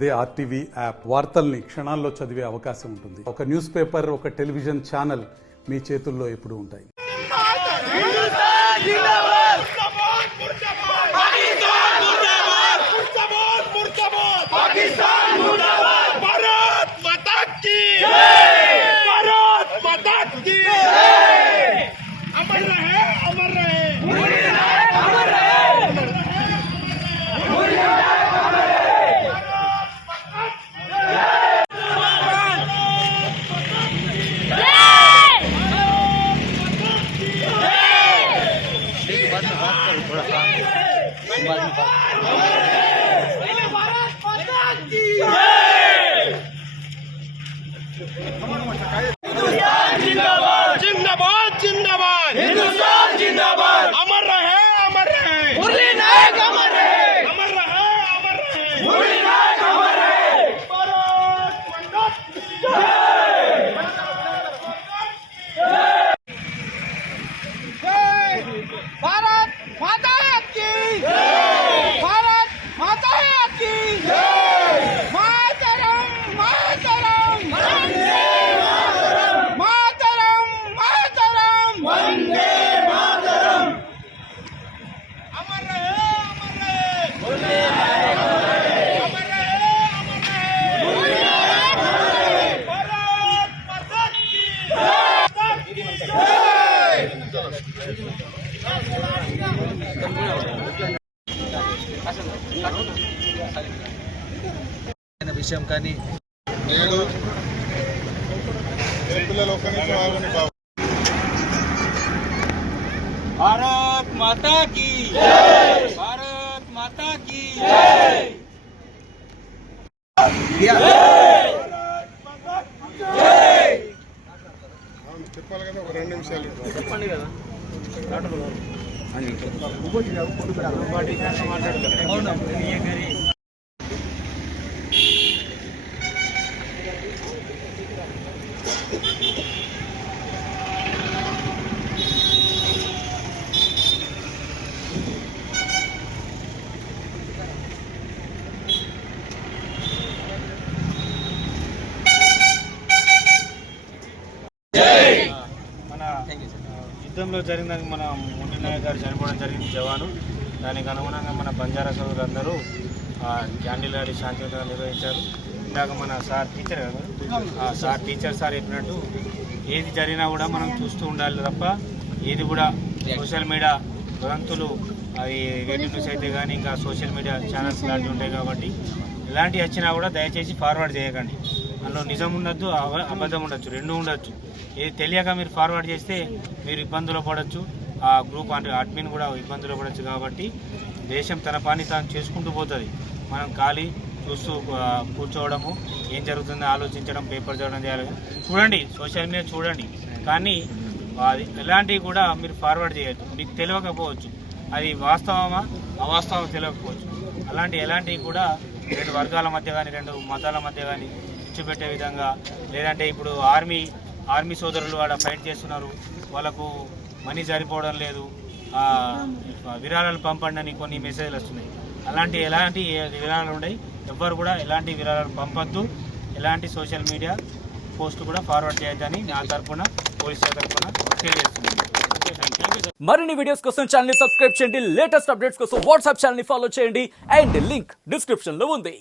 అదే RTV app వార్తల్ని క్షణాల్లో చదివే అవకాశం ఉంటుంది. ఒక న్యూస్ పేపర్, ఒక టెలివిజన్ ఛానల్ మీ చేతుల్లో ఎప్పుడూ ఉంటాయి. जिंदाबाद जिंदाबाद हिंदुस्तान जिंदाबाद अमर रहे मुरली नायक अमर रहे मुरली नायक अमर रहे भारत माता की भारत माता की मातरम मातरम मातरम मातरम वंदे मातरम अमर रहे मुरली नायक अमर रहे मुरली नायक भारत माता की విషయం కానీ నేడు పిల్లలు ఒక్క నిమిషం ఆగండి బాబు. భారత్ మాతా కీ జై, భారత్ మాతా కీ జై. చెప్పాలి కదా, ఒక 2 నిమిషాలు చెప్పండి కదా. మన యుద్ధంలో జరిగిన మన మురళీ నాయక్ గారు చనిపోవడం జరిగింది, జవాను. దానికి అనుగుణంగా మన బంజారా సోదరులందరూ క్యాండిల్ ర్యాలీ శాంతియుతంగా నిర్వహించారు. ఇందాక మన సార్ టీచర్ కదా, టీచర్ సార్ చెప్పినట్టు ఏది జరిగినా కూడా మనం చూస్తూ ఉండాలి తప్ప ఏది కూడా సోషల్ మీడియా వదంతులు అవి రేడియో న్యూస్ అయితే కానీ ఇంకా సోషల్ మీడియా ఛానల్స్ లాంటివి ఉంటాయి కాబట్టి ఇలాంటివి వచ్చినా కూడా దయచేసి ఫార్వర్డ్ చేయకండి. అందులో నిజం ఉండొద్దు, అబద్ధం ఉండొచ్చు, రెండు ఉండొచ్చు. ఏది తెలియక మీరు ఫార్వర్డ్ చేస్తే మీరు ఇబ్బందులు పడవచ్చు, ఆ గ్రూప్ అంటే అడ్మిన్ కూడా ఇబ్బందులు పడవచ్చు. కాబట్టి దేశం తన పని తాను చేసుకుంటూ పోతుంది. మనం ఖాళీ చూస్తూ కూర్చోవడము, ఏం జరుగుతుందో ఆలోచించడం, పేపర్ చదవడం చేయాలి. చూడండి, సోషల్ మీడియా చూడండి, కానీ అది ఎలాంటివి కూడా మీరు ఫార్వర్డ్ చేయొద్దు. మీకు తెలియకపోవచ్చు అది వాస్తవమా అవాస్తవం తెలియకపోవచ్చు. ఎలాంటివి కూడా రెండు వర్గాల మధ్య కానీ రెండు మతాల మధ్య కానీ పెట్టే విధంగా, లేదంటే ఇప్పుడు ఆర్మీ సోదరులు వాడ ఫైట్ చేస్తున్నారు, వాళ్ళకు మనీ సరిపోవడం లేదు, విరాళాలు పంపండి అని కొన్ని మెసేజ్లు వస్తున్నాయి. ఎలాంటి విరాళాలు ఉన్నాయి, ఎవ్వరు కూడా ఎలాంటి విరాళాలు పంపొద్దు, ఎలాంటి సోషల్ మీడియా పోస్ట్ కూడా ఫార్వర్డ్ చేయొద్దని నా తరఫున పోలీస్ తరఫున తెలియజేస్తున్నాను. మరిన్ని వీడియోస్ కోసం ఛానల్ ని సబ్స్క్రైబ్ చేయండి. లేటెస్ట్ అప్డేట్స్ కోసం వాట్సాప్ ఛానల్ ని ఫాలో చేయండి. అండ్ లింక్ డిస్క్రిప్షన్ లో ఉంది.